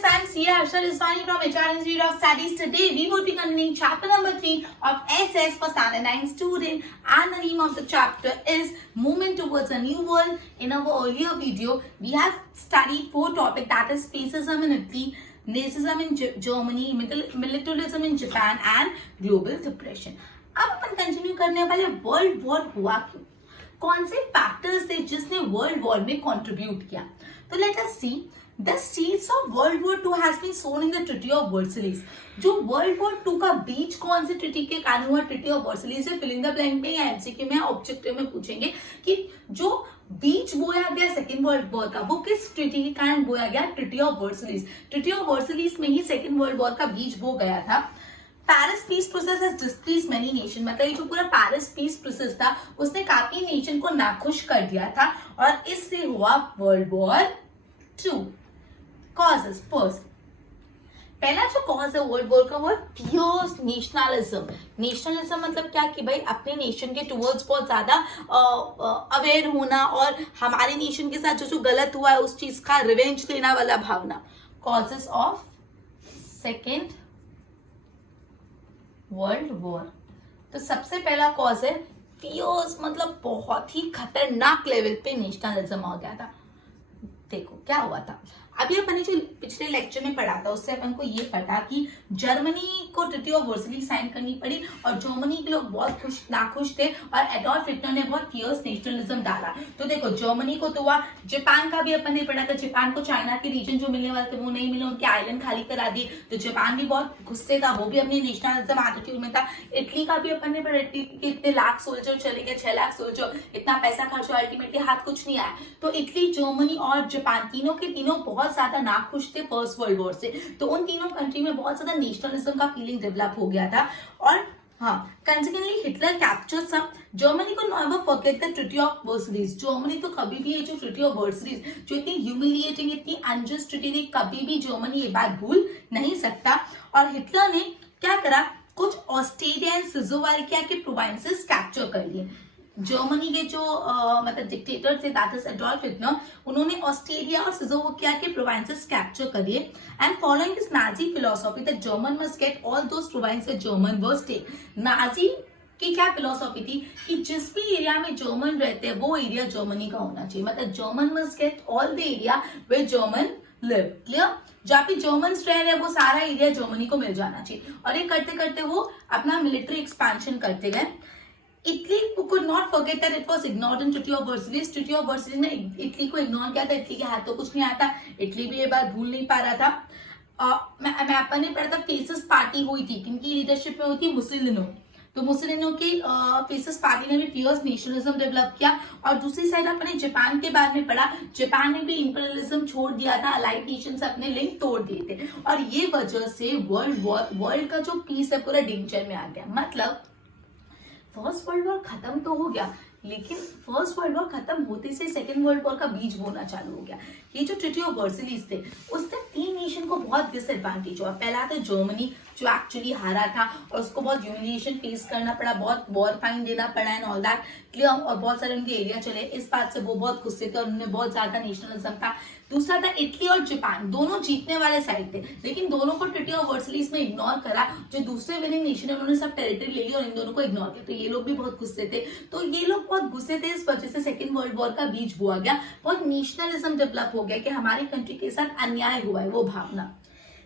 students, I am Sia Arshad Iswani from HR Institute of Studies. Today we will be continuing chapter number 3 of SS for Standard 9 student, and the name of the chapter is Movement Towards a New World. In our earlier video, we have studied 4 topics, that is fascism in Italy, Nazism in Germany, militarism in Japan and global depression. अब अपन continue करने वाले world war हुआ क्यों, कौन से factors थे जिसने world war में कंट्रीब्यूट किया. तो let us see the seeds of world war 2 has been sown in the treaty of Versailles. जो वर्ल्ड वॉर 2 का बीज कौन से ट्रीटी के कारण हुआ, ट्रीटी ऑफ वर्सलिस से. फिल इन द ब्लैंक में या एमसीक्यू में ऑब्जेक्टिव में पूछेंगे कि जो बीज बोया गया सेकेंड वर्ल्ड वॉर का वो किस ट्रीटी के कारण बोया गया, treaty of Versailles. Treaty of Versailles में ही सेकेंड वर्ल्ड वॉर का बीज बो गया था. Paris peace process has displaced many nation, मतलब ये जो पूरा पेरिस पीस प्रोसेस था उसने काफी नेशन को नाखुश कर दिया था और इससे हुआ वर्ल्ड वॉर 2. कॉजेस. फर्स्ट, पहला जो कॉज है वर्ल्ड वॉर का वो फियर्स नेशनलिज्म. नेशनलिज्म मतलब क्या कि भाई अपने नेशन के टुवर्ड्स बहुत ज्यादा अवेयर होना और हमारे नेशन के साथ जो गलत हुआ है उस चीज का रिवेंज लेना वाला भावना. Causes of second world war. तो सबसे पहला कॉज है फियर्स, मतलब बहुत ही खतरनाक लेवल पे नेशनलिज्म आ गया था. देखो क्या हुआ था, अभी अपन ने जो पिछले लेक्चर में पढ़ा था उससे अपन को ये पता कि जर्मनी को ट्रीटी ऑफ वर्सलिस साइन करनी पड़ी और जर्मनी के लोग बहुत नाखुश थे और एडोल्फ हिटलर ने बहुत फियर्स नेशनलिज्म डाला. तो देखो जर्मनी को तो हुआ, जापान का भी अपन ने पढ़ा था, जापान को चाइना के रीजन जो मिलने वाले थे वो नहीं मिले, उनके आइलैंड खाली करा दिए, तो जापान भी बहुत गुस्से था, वो भी अपने नेशनलिज्म एटीट्यूड में था. इटली का भी अपन ने पढ़ा, इटली के इतने लाख सोल्जर चले गए, 6 लाख सोल्जर, इतना पैसा खर्च हुआ, अल्टीमेटली हाथ कुछ नहीं आया. तो इटली, जर्मनी और जापान तीनों के तीनों बहुत ज्यादा नाखुश थे फर्स्ट वर्ल्ड वॉर से. तो उन तीनों कंट्री में बहुत ज्यादा नेशनलिज्म का फीलिंग डेवलप हो गया था. और हाँ, कंसिक्वेंटली हिटलर कैप्चर्ड सम. जर्मनी को never forget the treaty of Versailles. Germany तो कभी भी ये जो ट्रीटी ऑफ वर्सलिस जो इतनी ह्यूमिलिएटिंग, इतनी अनजस्ट ट्रीटी थी, कभी भी जर्मनी ये बात भूल नहीं सकता. और हिटलर ने क्या करा, कुछ ऑस्ट्रेलिया एंड सिज़ोवाल्किया के प्रोविंसेस कैप्चर कर लिए. जर्मनी के जो मतलब डिक्टेटर थे दैट इज एडोल्फ हिटलर, उन्होंने ऑस्ट्रेलिया और सिज़ोवाल्किया के प्रोविंसेस कैप्चर कर लिए. And following this Nazi philosophy that German must get all those provinces German were state. Nazi की क्या फिलोसॉफी थी कि जिस भी एरिया में जर्मन रहते हैं वो एरिया जर्मनी का होना चाहिए, मतलब German must get all the area where German live. Clear? जहाँ पे जर्मन्स रह रहे हैं वो सारा एरिया जर्मनी को मिल जाना चाहिए. और ये करते करते वो अपना मिलिट्री एक्सपेंशन करते गए. Italy could not forget that it was ignored in Treaty of Versailles. Treaty of Versailles में इटली को इग्नोर किया था. इटली के हाथ तो कुछ नहीं आता, इटली भी ये बात भूल नहीं पा रहा था. मैं अपन ने पढ़ा था फेसिस्ट पार्टी हुई थी, किनकी लीडरशिप में हुई थी, मुसोलिनो. तो मुसोलिनो की फेसिस्ट पार्टी ने भी फियर्स नेशनलिज्म डेवलप किया. और दूसरी साइड अपने जापान के बारे में पढ़ा, जापान ने भी इंपीरियलिज्म छोड़ दिया था, अलाइड नेशन से अपने लिंक तोड़ दिए थे. और ये वजह से वर्ल्ड का जो पीस है पूरा डेंजर में आ गया. मतलब फर्स्ट वर्ल्ड वॉर खत्म तो हो गया, लेकिन फर्स्ट वर्ल्ड वॉर खत्म होते से सेकेंड वर्ल्ड वॉर का बीज बोना चालू हो गया. ये जो ट्रीटी ऑफ वर्सलिस थे उससे 3 नेशन को बहुत डिसएडवांटेज हुआ. पहला था जर्मनी जो एक्चुअली हारा था और उसको बहुत ह्यूमिलिएशन फेस करना पड़ा, बहुत वॉर फाइन देना पड़ा एंड ऑल दैट. क्लियर? और बहुत सारे उनके एरिया चले, इस बात से वो बहुत गुस्से थे और उनमें बहुत ज्यादा नेशनलिज्म था. दूसरा था इटली और जापान, दोनों जीतने वाले साइड थे, लेकिन दोनों को ट्रीटी ऑफ वर्सलिस में इग्नोर करा. जो दूसरे विनिंग नेशन है उन्होंने सब टेरिटरी ले ली और इन दोनों को इग्नोर किया. तो ये लोग भी बहुत गुस्से थे. तो ये लोग बहुत गुस्से थे, इस वजह से सेकेंड वर्ल्ड वॉर का बीज बोआ गया. बहुत नेशनलिज्म डेवलप हो गया कि हमारी कंट्री के साथ अन्याय हुआ है, वो भावना.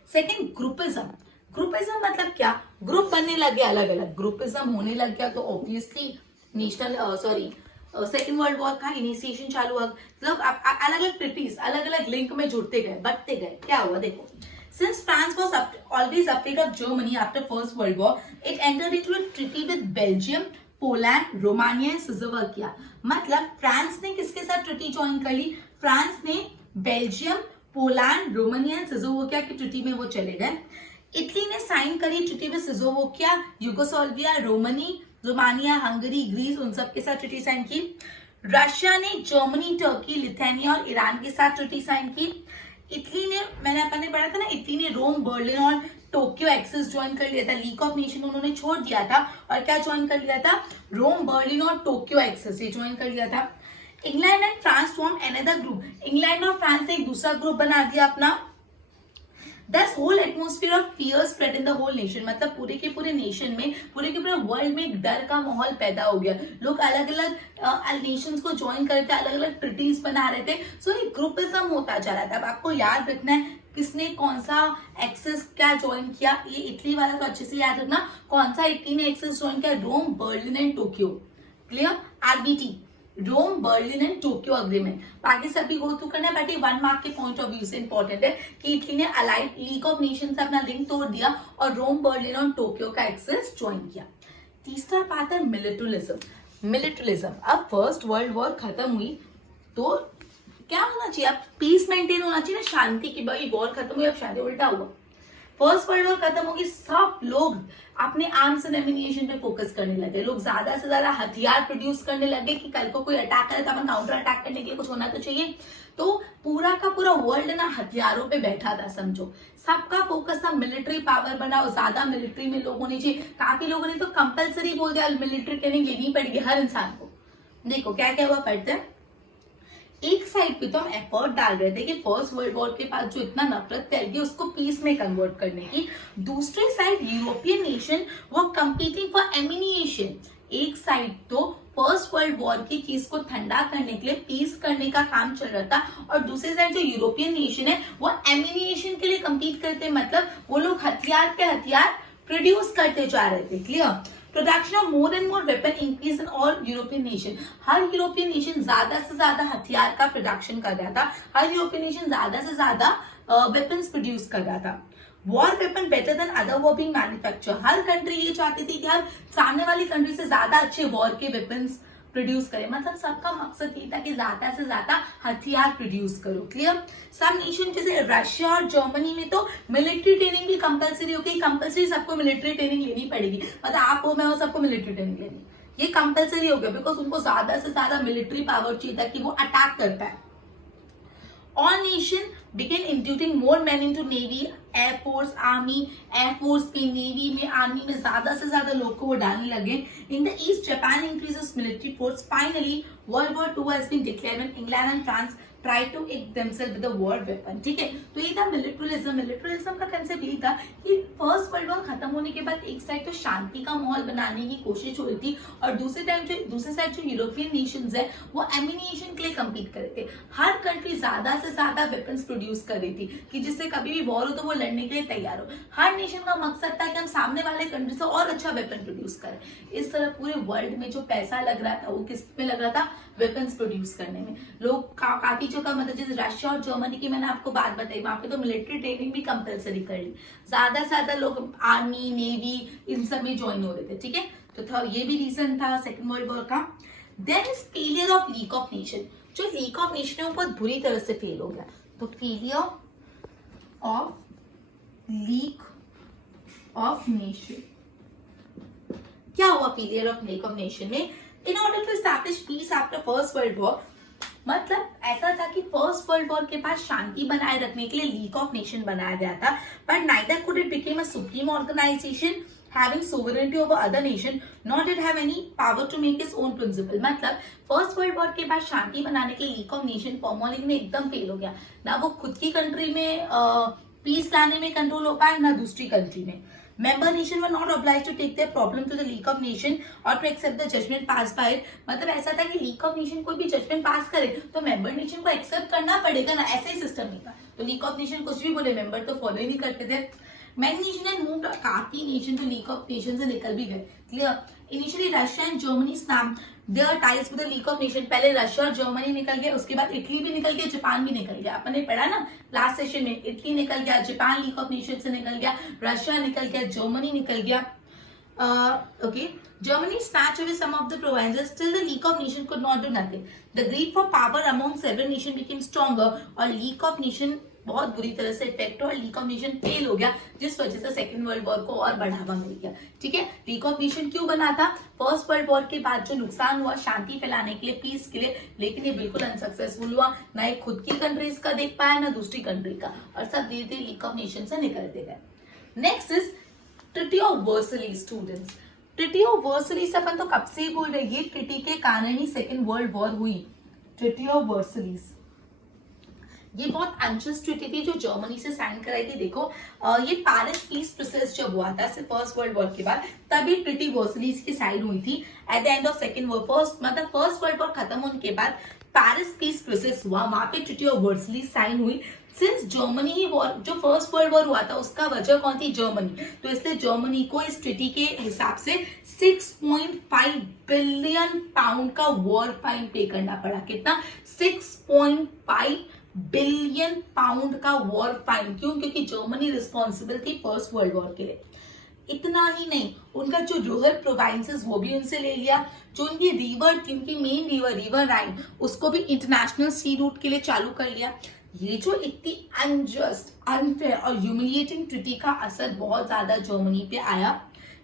Second, groupism. ग्रुपिज्म मतलब क्या, ग्रुप बनने लग गया, अलग अलग ग्रुपिज्म होने लग गया. तो ऑब्वियसली सेकेंड वर्ल्ड वॉर का इनिशिएशन चालू हुआ. मतलब अलग अलग ट्रीटीज अलग अलग लिंक में जुड़ते गए, बढ़ते गए. क्या हुआ देखो, since France was always afraid of Germany after first world war, it entered into a treaty with Belgium, Poland, Romania and Czechoslovakia. मतलब फ्रांस ने किसके साथ ट्रीटी ज्वाइन कर ली, फ्रांस ने Belgium, Poland, Romania and Czechoslovakia की treaty में वो चले गए. इटली ने साइन करी treaty with Czechoslovakia, Yugoslavia, Romania, Hungary, Greece, उन सब के साथ ट्रीटी साइन की. रशिया ने जर्मनी, टर्की, लिथुआनिया और ईरान के साथ ट्रीटी साइन की. इटली ने, मैंने अपन ने पढ़ा था ना, इटली ने रोम, बर्लिन और टोक्यो एक्सिस ज्वाइन कर लिया था. लीग ऑफ नेशन उन्होंने छोड़ दिया था और क्या ज्वाइन कर लिया था, रोम, बर्लिन और टोक्यो एक्सिस ये ज्वाइन कर लिया था. England and France form another group. England और फ्रांस ने एक दूसरा ग्रुप बना दिया अपना. That's whole atmosphere of fear spread in the whole nation, मतलब पूरे के पूरे नेशन में, पूरे के पूरे वर्ल्ड में एक डर का माहौल पैदा हो गया। लोग अलग अलग नेशंस को ज्वाइन करते, अलग अलग ट्रिटीज बना रहे थे। सो एक ग्रुपिज्म होता जा रहा था। अब आपको याद रखना है किसने कौन सा एक्सेस क्या ज्वाइन किया। ये इटली वाला तो अच्छे से याद रखना, कौन सा इटली ने एक्सेस ज्वाइन किया, Rome, Berlin and Tokyo. Clear, RBT, Rome, Berlin and Tokyo agreement. बाकी सभी गो थ्रू करना है, बट ये 1 मार्क के पॉइंट ऑफ व्यू से इंपॉर्टेंट है कि इटली ने अलाइड लीग ऑफ नेशन से अपना लिंक तोड़ दिया और रोम, बर्लिन और टोक्यो का एक्सेस ज्वाइन किया। तीसरा पार्ट है मिलिटरिज्म। मिलिटरिज्म, अब फर्स्ट वर्ल्ड वॉर खत्म हुई तो क्या होना चाहिए, अब पीस मेंटेन होना चाहिए ना, शांति की। भाई वॉर खत्म हुई, अब शांति, उल्टा हुआ। फर्स्ट वर्ल्ड वॉर खत्म होगी, सब लोग अपने आर्म्स एंड एमिनिशन पे फोकस करने लगे। लोग ज्यादा से ज्यादा हथियार प्रोड्यूस करने लगे कि कल को कोई अटैक करे तो अपन काउंटर अटैक करने के लिए कुछ होना तो चाहिए। तो पूरा का पूरा वर्ल्ड ना हथियारों पे बैठा था, समझो। सबका फोकस था मिलिट्री पावर बनाओ, ज्यादा मिलिट्री में लोग होने चाहिए। काफी लोगों ने तो कंपलसरी बोल दिया मिलिट्री ट्रेनिंग लेनी पड़ेगी हर इंसान को। देखो क्या क्या हुआ, पढ़ते हैं। एक साइड पे तो हम एफर्ट डाल रहे थे कि फर्स्ट वर्ल्ड वॉर के बाद जो इतना नफरत फैल गई उसको पीस में कन्वर्ट करने की। दूसरी साइड यूरोपियन नेशन वो कंपीटिंग फॉर एमिनिएशन। एक साइड तो फर्स्ट वर्ल्ड वॉर की चीज को ठंडा करने के लिए पीस करने का काम चल रहा था, और दूसरी साइड जो यूरोपियन नेशन है वो एमिनिएशन के लिए कम्पीट करते, मतलब वो लोग हथियार पे हथियार प्रोड्यूस करते जा रहे थे। Clear, production of more and more weapon increase in all European nation. Her European nation ज्यादा से ज्यादा हथियार का प्रोडक्शन कर रहा था, हर यूरोपियन नेशन ज्यादा से ज्यादा वेपन्स प्रोड्यूस कर रहा था। War weapon better than other war being manufacture. हर कंट्री ये चाहती थी कि हर सामने वाली कंट्री से ज्यादा अच्छे वॉर के वेपन्स प्रोड्यूस करें, मतलब सबका मकसद ये था कि ज्यादा से ज्यादा हथियार प्रोड्यूस करो। क्लियर, सब नेशन जैसे रशिया और जर्मनी में तो मिलिट्री ट्रेनिंग भी कंपलसरी हो गई। कंपलसरी सबको मिलिट्री ट्रेनिंग लेनी पड़ेगी, मतलब आप हो मैं हो सबको मिलिट्री ट्रेनिंग लेनी, ये कंपलसरी हो गया, बिकॉज उनको ज्यादा से ज्यादा मिलिट्री पावर चाहिए था कि वो अटैक कर पाए। All nation began inducting more men into navy, air force, army, air force पे navy में, army में ज्यादा से ज्यादा लोग को वो डालने लगे। In the east, Japan increases military force. Finally, World War II has been declared when England and France try to equip themselves with the war weapon. ठीक है, तो ये था मिलिटरिज्म। मिलिटरिज्म का कंसेप्ट यही था कि फर्स्ट वर्ल्ड वॉर खत्म होने के बाद एक साइड तो शांति का माहौल बनाने की कोशिश हो रही थी, और दूसरी साइड जो यूरोपियन नेशंस है वो एमिनिएशन के लिए कम्पीट कर रहे थे। हर कंट्री ज्यादा से ज्यादा वेपन्स प्रोड्यूस कर रही थी कि जिससे कभी भी वॉर हो तो वो लड़ने के लिए तैयार हो। हर नेशन का मकसद था कि हम सामने वाले कंट्री से और अच्छा वेपन प्रोड्यूस करें। इस तरह पूरे वर्ल्ड में जो पैसा लग रहा था वो किस में लग रहा था, वेपन्स प्रोड्यूस करने में। लोग काफी जो का मतलब जैसे रशिया और जर्मनी की मैंने आपको बात बताई, वहां पे तो मिलिट्री ट्रेनिंग भी कंपलसरी कर ली, ज्यादा से ज्यादा लोग आर्मी, नेवी इन सब में ज्वाइन हो रहे थे। ठीक है, तो था ये भी रीजन था सेकेंड वर्ल्ड वॉर का। There is failure of league of Nation. जो लीग ऑफ नेशन है वो बहुत बुरी तरह से फेल हो गया। तो failure of league of nation, क्या हुआ failure of league of nation में? In order to establish peace after first world war, मतलब ऐसा था कि फर्स्ट वर्ल्ड वॉर के पास शांति बनाए रखने के लिए लीग ऑफ नेशन बनाया गया था, but neither could it became a supreme organisation having sovereignty over other nation, nor did have any power to make its own principle। मतलब फर्स्ट वर्ल्ड वॉर के बाद शांति बनाने के लिए लीग ऑफ नेशन फॉर्म होने में एकदम फेल हो गया। ना वो खुद की कंट्री में पीस लाने में कंट्रोल हो पाए, ना दूसरी कंट्री में। Member nation were not obliged to take their problem to the League of Nation or to accept the judgment passed by it। मतलब ऐसा था कि League of Nation कोई भी जजमेंट पास करे तो मेंबर नेशन को एक्सेप्ट करना पड़ेगा ना, ऐसा ही सिस्टम नहीं था। तो लीग ऑफ नेशन कुछ भी बोले मेंबर तो फॉलो ही नहीं करते थे। मैनी नेशन एंड मूव्ड, काफी नेशन तो लीग ऑफ नेशन से निकल भी गए। Clear, initially Russia and Germany snapped their ties with the League of Nation. पहले रशिया और जर्मनी निकल गए, उसके बाद इटली भी निकल गया, जापान भी निकल गया। अपन ने पढ़ा ना लास्ट सेशन में, इटली निकल गया, जापान लीग ऑफ नेशन से निकल गया, रशिया निकल गया, जर्मनी निकल गया। Okay, Germany snatched away some of the provinces. Still, the League of Nations could not do nothing. The greed for power among several nations became stronger, और League of Nations बहुत बुरी तरह से effect हुआ, league of nation fail हो गया, जिस वजह से सेकेंड वर्ल्ड वॉर को और बढ़ावा मिल गया। ठीक है, लीग ऑफ नेशन क्यों बना था? फर्स्ट वर्ल्ड वॉर के बाद जो नुकसान हुआ शांति फैलाने के लिए, पीस के लिए, लेकिन ये बिल्कुल अनसक्सेसफुल हुआ। ना ही खुद की कंट्रीज का देख पाया, ना दूसरी कंट्री का, और सब धीरे धीरे लीग ऑफ नेशन से निकलते गए। Next is treaty of Versailles. Students, treaty of Versailles से अपन तो कब से ही बोल रहे, ये ट्रिटी के कारण ही सेकेंड वर्ल्ड वॉर हुई। ट्रिटी ऑफ वर्सलीज, ये बहुत अनजस्ट ट्रीटी थी जो जर्मनी से साइन कराई थी। देखो ये पेरिस पीस प्रोसेस जब हुआ था फर्स्ट वर्ल्ड वॉर के बाद, तभी ट्रीटी वर्सलीज की साइन हुई थी at the end of second world first world war खत्म होने के बाद पेरिस पीस प्रोसेस हुआ, वहां पे ट्रीटी ऑफ वर्सलीज साइन हुई। सिंस जर्मनी ही वॉर, जो फर्स्ट वर्ल्ड वॉर हुआ था उसका वजह कौन थी? जर्मनी। तो इसलिए जर्मनी को इस ट्रीटी के हिसाब से 6.5 बिलियन पाउंड का वॉर फाइन पे करना पड़ा। कितना? 6.5 बिलियन पाउंड का वॉर फाइन। क्यों? क्योंकि जर्मनी रिस्पॉन्सिबल थी फर्स्ट वर्ल्ड वॉर के लिए। इतना ही नहीं, उनका जो रूरल प्रोविंसेस वो भी उनसे ले लिया। जो उनकी रिवर थी, उनकी मेन रिवर राइन, उसको भी इंटरनेशनल सी रूट के लिए चालू कर लिया। ये जो इतनी अनजस्ट, अनफेयर और ह्यूमिलिएटिंग ट्रीटी का असर बहुत ज्यादा जर्मनी पे आया।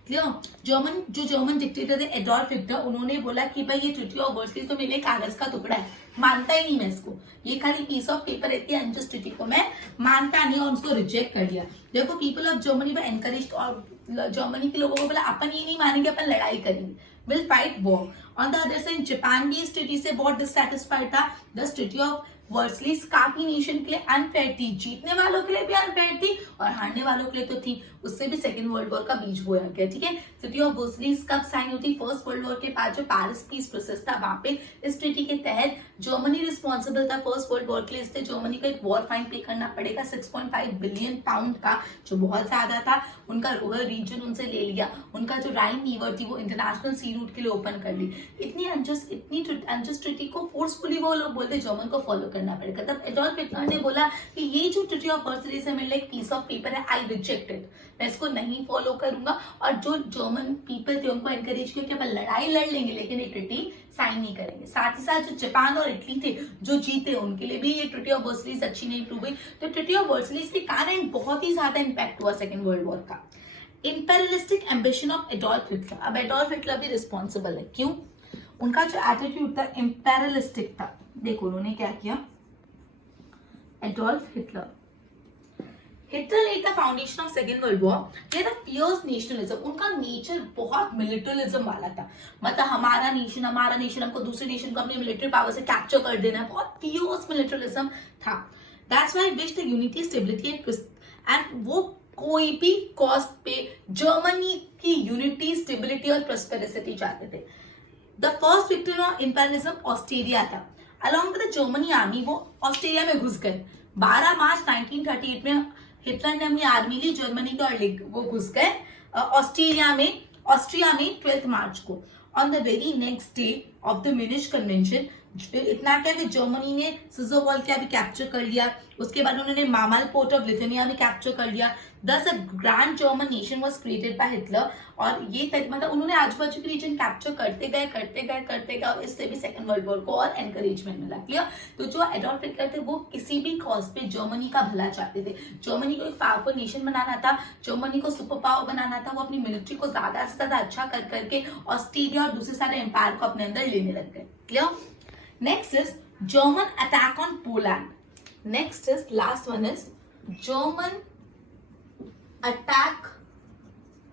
क्लियर? जर्मन डिक्टेटर थे एडोल्फ हिटलर, उन्होंने बोला कि भाई ये ट्रीटी ऑफ वर्सलीज तो मेरे कागज का टुकड़ा है, मानता ही नहीं मैं इसको, ये खाली पीस ऑफ पेपर रहती है, अनजस्ट ट्रीटी को मैं मानता नहीं और उसको रिजेक्ट कर दिया। देखो people of Germany were encouraged, और जर्मनी के लोगों को बोला अपन ये नहीं मानेंगे, अपन लड़ाई करेंगे, will fight war. On the other side Japan भी इस ट्रीटी से बहुत डिससैटिस्फाइड था। द ट्रीटी ऑफ वर्सलीज काफी नेशन के लिए अनफेयर थी, जीतने वालों के लिए भी अनफेयर थी और हारने वालों के लिए तो थी। उससे भी सेकेंड वर्ल्ड वॉर का बीज बोया गया। ठीक है, ट्रीटी ऑफ वर्सलीज कब साइन होती? फर्स्ट वर्ल्ड वॉर के बाद जो पेरिस पीस प्रोसेस था वहां पे इस ट्रीटी के तहत जर्मनी रिस्पॉन्सिबल था फर्स्ट वर्ल्ड वॉर के लिए, इसलिए जर्मनी को एक वॉर फाइन पे करना पड़ेगा 6.5 बिलियन पाउंड का, जो बहुत ज्यादा था। उनका रूरल रीजन उनसे ले लिया, उनका जो राइन रिवर थी वो इंटरनेशनल सी रूट के लिए ओपन कर ली। इतनी अनजस्ट ट्रीटी को फोर्सफुली वो लोग बोलते जर्मन को फॉलो करना पड़ेगा। तब एडोल्फ हिटलर ने बोला कि ये जो ट्रीटी ऑफ वर्सलीज है मेरे लिए एक पीस ऑफ पेपर है, आई रिजेक्ट इट, मैं इसको नहीं फॉलो करूंगा। और जो जर्मन पीपल थे उनको एनकरेज किया कि अपन लड़ाई लड़ लेंगे लेकिन ये ट्रीटी साइन नहीं करेंगे। साथ ही साथ जो जापान और इटली थे जो जीते, उनके लिए भी ये ट्रीटी ऑफ वर्सलीज अच्छी नहीं प्रूव हुई। तो ट्रीटी ऑफ वर्सलीज के कारण बहुत ही ज्यादा इंपैक्ट हुआ सेकेंड वर्ल्ड वॉर का। Imperialistic ambition of Adolf Hitler, अब एडोल्फ हिटलर भी रिस्पॉन्सिबल है। क्यों? उनका जो एटीट्यूड था इंपेरियलिस्टिक था। देखो उन्होंने क्या किया, Adolf Hitler laid the foundation of second world war. He had a fierce nationalism. उनका नेचर बहुत मिलिटरिज्म वाला था, मतलब हमारा नेशन हमको दूसरे नेशन को अपनी मिलिट्री पावर से कैप्चर कर देना है, बहुत फियर्स मिलिटरिज्म था। That's why I wish the unity, stability and वो कोई भी कॉस्ट पे जर्मनी की यूनिटी, स्टेबिलिटी और प्रोस्पेरिटी चाहते थे। The first victim of imperialism Australia था। Along with the Germany army वो ऑस्ट्रेलिया में घुस गए। 12 मार्च 1938 में हिटलर ने अपनी आर्मी ली जर्मनी की और वो घुस गए ऑस्ट्रिया में 12 मार्च को। On the very next day of the Munich convention, इतना क्या कि जर्मनी ने सिजोवॉल्किया भी कैप्चर कर लिया, उसके बाद उन्होंने मामल पोर्ट ऑफ लिथुआनिया भी कैप्चर कर लिया। Thus a grand German nation was created by Hitler। और ये मतलब उन्होंने आजू बाजू के रीजन कैप्चर करते गए और इससे भी सेकंड वर्ल्ड वॉर को और एनकरेजमेंट मिला। क्लियर? तो जो एडोल्फ हिटलर थे वो किसी भी कॉज पे जर्मनी का भला चाहते थे, जर्मनी को एक पावरफुल नेशन बनाना था, जर्मनी को सुपर पावर बनाना था। वो अपनी मिलिट्री को ज्यादा से ज्यादा अच्छा कर करके ऑस्ट्रेलिया और दूसरे सारे एम्पायर को अपने अंदर लेने लग गए। Clear? Next is German attack on Poland. Next is last one is German attack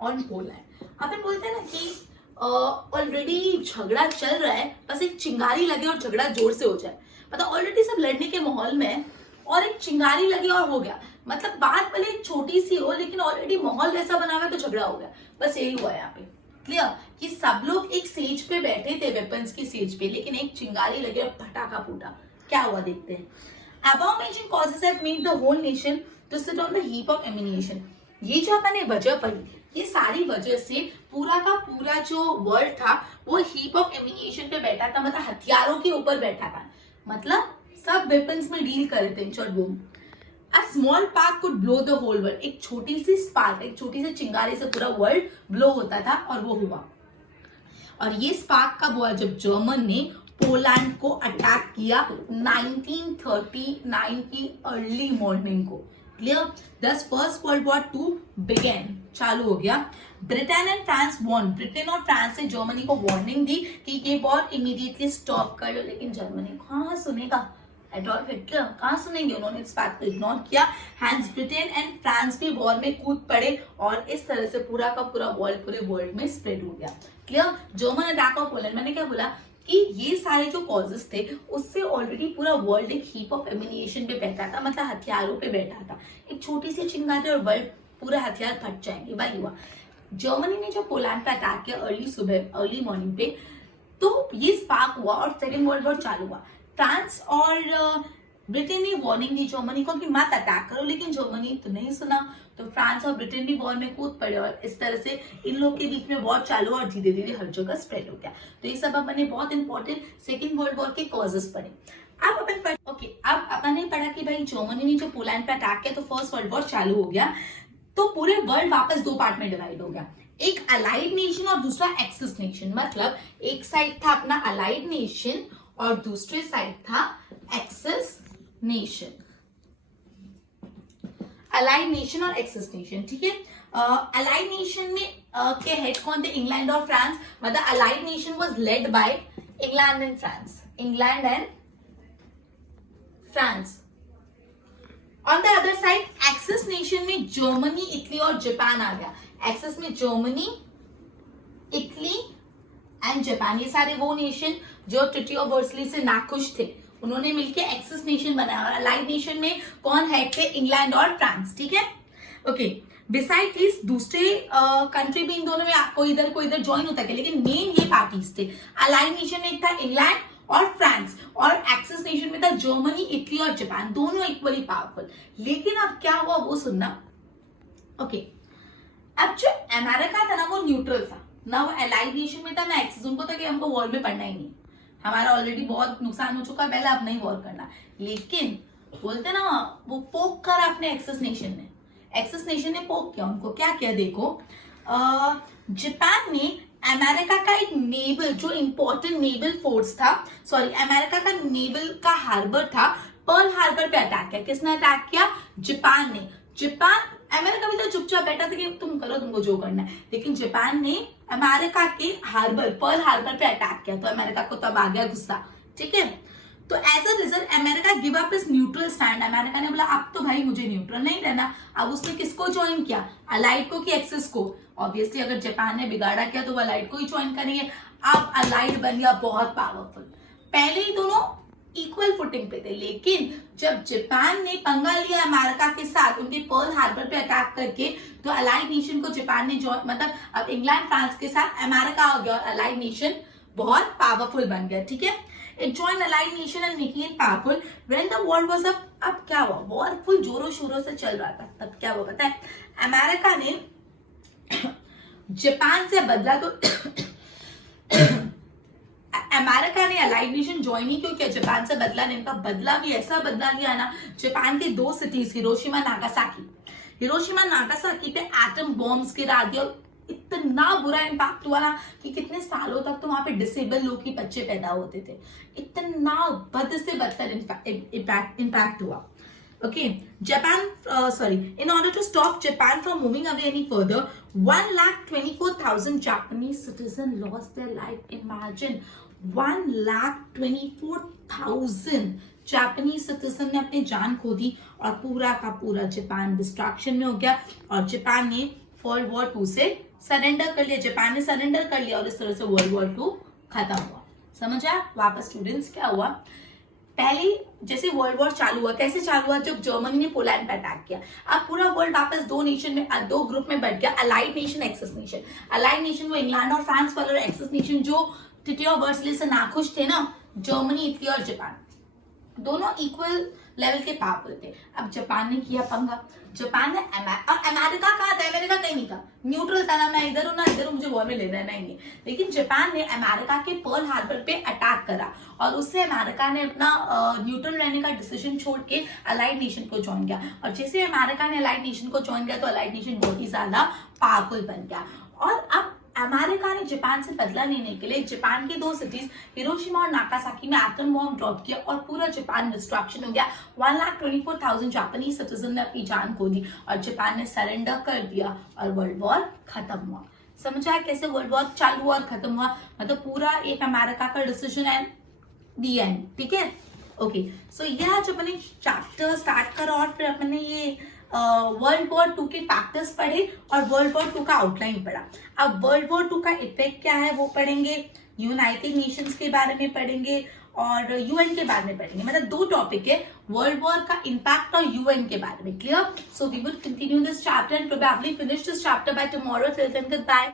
on Poland. अपन बोलते हैं ना कि ऑलरेडी झगड़ा चल रहा है, बस एक चिंगारी लगे और झगड़ा जोर से हो जाए, मतलब ऑलरेडी सब लड़ने के माहौल में और एक चिंगारी लगी और हो गया, मतलब बात भले छोटी सी हो लेकिन ऑलरेडी माहौल वैसा बना हुआ है तो झगड़ा हो गया। बस यही हुआ है यहाँ पे। क्लियर? कि सब लोग एक सेज पे बैठे थे, वेपन्स की सेज पे, लेकिन एक चिंगारी लगे और पटाखा फूटा। क्या हुआ देखते हैं। Above mentioned causes have made the whole nation to sit on the heap of ammunition। ये जो अपने वजह पड़ी, ये सारी वजह से पूरा का पूरा जो वर्ल्ड था वो हीप ऑफ एमिनेशन पे बैठा था, मतलब हथियारों के ऊपर बैठा था, मतलब सब वेपन्स में डील कर रहे थे। In short boom, a small spark could blow the whole world. एक छोटी सी स्पार्क, एक छोटी सी चिंगारी से पूरा वर्ल्ड ब्लो होता था और वो हुआ। और ये स्पार्क कब हुआ? जब जर्मन ने पोलैंड को अटैक किया 1939 की अर्ली मॉर्निंग को। Clear? Thus first world war 2 began, चालू हो गया। Britain and France warn, Britain और फ्रांस ने जर्मनी को वार्निंग दी कि ये वॉर इमीडिएटली स्टॉप कर लो, लेकिन जर्मनी कहाँ सुनेगा? एडोल्फ हिटलर कहाँ सुनेंगे? उन्होंने इस बात को इग्नोर किया। हैंस ब्रिटेन एंड फ्रांस भी वॉर में कूद पड़े और इस तरह से पूरा का पूरा वॉर पूरे वर्ल्ड में स्प्रेड हो गया। Clear? German attack of Poland, मैंने क्या बोला कि ये सारे जो कॉजेस थे उससे ऑलरेडी पूरा वर्ल्ड एक हीप ऑफ एमिनिएशन पे बैठा था, मतलब हथियारों पे बैठा था। एक छोटी सी चिंगारी और वर्ल्ड पूरा हथियार फट जाएंगे, वही हुआ। जर्मनी ने जो पोलैंड पे अटैक किया अर्ली मॉर्निंग पे, तो ये स्पार्क हुआ और सेकेंड वर्ल्ड वॉर चालू हुआ। फ्रांस और ब्रिटेन ने वार्निंग दी जर्मनी को कि मत अटैक करो, लेकिन जर्मनी तो नहीं सुना, तो फ्रांस और ब्रिटेन भी वॉर में कूद पड़े और इस तरह से इन लोग के बीच में वॉर चालू और धीरे धीरे हर जगह स्प्रेड हो गया। तो ये सब अपने बहुत इंपॉर्टेंट सेकेंड वर्ल्ड वॉर के कॉजेस पढ़े। अब अपन ने पढ़ा कि भाई जर्मनी ने जो पोलैंड पे अटैक किया तो फर्स्ट वर्ल्ड वॉर चालू हो गया, तो पूरे वर्ल्ड वापस दो पार्ट में डिवाइड हो गया, एक अलाइड नेशन और दूसरा एक्सिस नेशन। मतलब एक साइड था अपना अलाइड नेशन और दूसरे साइड था एक्सिस नेशन। अलाइड नेशन और एक्सिस नेशन, ठीक है। अलाइड नेशन में के हेड कौन थे? इंग्लैंड और फ्रांस। मतलब allied nation was led by England and France, England and France. On the other side axis nation में जर्मनी, इटली और जापान आ गया। एक्सिस में जर्मनी, इटली एंड जापान, ये सारे वो नेशन जो ट्रीटी ऑफ वर्सली से नाखुश थे, उन्होंने मिलकर एक्सिस नेशन बनाया। और अलाइड नेशन में कौन हेड थे? इंग्लैंड और फ्रांस, ठीक है। ओके, बिसाइड दिस दूसरे कंट्री भी इन दोनों में कोई इधर ज्वाइन होता है, लेकिन मेन ये पार्टीज थे। अलाइड नेशन में एक था इंग्लैंड और फ्रांस, और एक्सिस नेशन में था जर्मनी, इटली और जापान, दोनों इक्वली पावरफुल। लेकिन अब क्या हुआ वो सुनना। ओके, अब जो अमेरिका था ना वो न्यूट्रल था, ना वो अलाइड नेशन में था ना एक्सिस। उनको था कि हमको वॉर में पड़ना ही नहीं, हमारा ऑलरेडी बहुत नुकसान हो चुका है, पहले अब नहीं वॉर करना। लेकिन बोलते ना वो पोक करा अपने एक्सिस नेशन ने, एक्सिस नेशन ने पोक किया उनको। क्या किया देखो, जापान ने अमेरिका का एक नेवल, जो इंपॉर्टेंट नेवल फोर्स था, सॉरी अमेरिका का नेवल का हार्बर था, पर्ल हार्बर पे अटैक किया। किसने अटैक किया? जापान ने। जापान, अमेरिका भी तो चुपचाप बैठा था कि तुम करो, तुमको जो करना है, लेकिन जापान ने अमेरिका के हार्बर, पर्ल हार्बर पे अटैक किया, तो अमेरिका को तब आ गया गुस्सा, ठीक है। तो as a result America give up his neutral stand. America ने बोला अब तो भाई मुझे न्यूट्रल नहीं रहना। अब उसने किसको ज्वाइन किया? अलाइड को कि एक्सिस को? ऑब्वियसली अगर जापान ने बिगाड़ा किया तो वो अलाइड को ही ज्वाइन करेंगे। अब अलाइड बन गया बहुत पावरफुल। पहले ही दोनों इक्वल फुटिंग पे थे, लेकिन जब जापान ने पंगा लिया अमेरिका के साथ उनके पर्ल हार्बर पे अटैक करके, तो अलाइड नेशन को जापान ने ज्वाइन, मतलब अब इंग्लैंड फ्रांस के साथ अमेरिका आ गया और अलाइड नेशन बहुत पावरफुल बन गया, ठीक है। It joined allied nation and became powerful when the war was up। अब क्या हुआ? वॉर फुल जोरों शोरों से चल रहा था, तब क्या हुआ पता है? अमेरिका ने जापान से बदला, तो अमेरिका ने अलाइड नेशन ज्वाइन ही क्यों किया? जापान से बदला नहीं, उनका बदला भी ऐसा बदला लिया ना। जापान के दो सिटीज हिरोशिमा नागासाकी पे एटम बॉम्ब्स गिरा दिया। इतना बुरा इम्पैक्ट हुआ ना कि कितने सालों तक तो वहां पे डिसेबल लोग ही बच्चे पैदा होते थे। इतना बद से बदतर इम्पैक्ट हुआ। Okay, Japan in order to stop Japan from moving away any further, 1,24,000 Japanese citizens lost their life. Imagine 1,24,000 Japanese citizen ने अपनी जान खो दी और पूरा का पूरा जापान डिस्ट्रक्शन में हो गया। और जापान ने वर्ल्ड वॉर 2 से सरेंडर कर लिया, जापान ने सरेंडर कर लिया और इस तरह से वर्ल्ड वॉर 2 खत्म हुआ। समझ आया? वापस स्टूडेंट्स क्या हुआ, पहली जैसे वर्ल्ड वॉर चालू हुआ, कैसे चालू हुआ? जब जर्मनी ने पोलैंड पे अटैक किया। अब पूरा वर्ल्ड वापस दो नेशन में, दो ग्रुप में बढ़ गया, allied nation, axis nation. Allied nation वो इंग्लैंड और फ्रांस वाले, और एक्सिस नेशन जो ट्रीटी ऑफ वर्सली से नाखुश थे ना, जर्मनी, इटली और जापान, दोनों इक्वल लेवल के पावरफुल थे। अब जापान ने किया पंगा, जापान ने और अमेरिका कहा था? अमेरिका कहीं नहीं था, न्यूट्रल था ना, मैं इधर हूं ना इधर हूं, मुझे वॉर में ले रहना ही नहीं। लेकिन जापान ने अमेरिका के पर्ल हार्बर पे अटैक करा और उससे अमेरिका ने अपना न्यूट्रल रहने का डिसीजन छोड़ के अलाइड नेशन को ज्वाइन किया। और जैसे अमेरिका ने अलाइड नेशन को ज्वाइन किया तो अलाइड नेशन बहुत ही ज्यादा पावरफुल बन गया। और अब अमेरिका ने जापान से बदला लेने के लिए जापान की दो सिटीज हिरोशिमा और नागासाकी में एटम बॉम्ब ड्रॉप किया और पूरा जापान डिस्ट्रक्शन हो गया। 1,24,000 जापानीज सिटीजन ने अपनी जान खो दी और जापान ने सरेंडर कर दिया और वर्ल्ड वॉर खत्म हुआ। समझ आया कैसे वर्ल्ड वॉर चालू हुआ और खत्म हुआ? मतलब पूरा एक अमेरिका का डिसीजन एंड दी एंड, ठीक है। ओके, सो यह आज अपने चैप्टर स्टार्ट करा और फिर अपने ये वर्ल्ड वॉर 2 के फैक्टर्स पढ़े और वर्ल्ड वॉर 2 का आउटलाइन पढ़ा। अब वर्ल्ड वॉर 2 का इफेक्ट क्या है वो पढ़ेंगे, यूनाइटेड नेशंस के बारे में पढ़ेंगे और यूएन के बारे में पढ़ेंगे। मतलब 2 टॉपिक है, वर्ल्ड वॉर का इम्पैक्ट और यूएन के बारे में। Clear? So we will continue this chapter and probably finish this chapter by tomorrow. Till then good bye.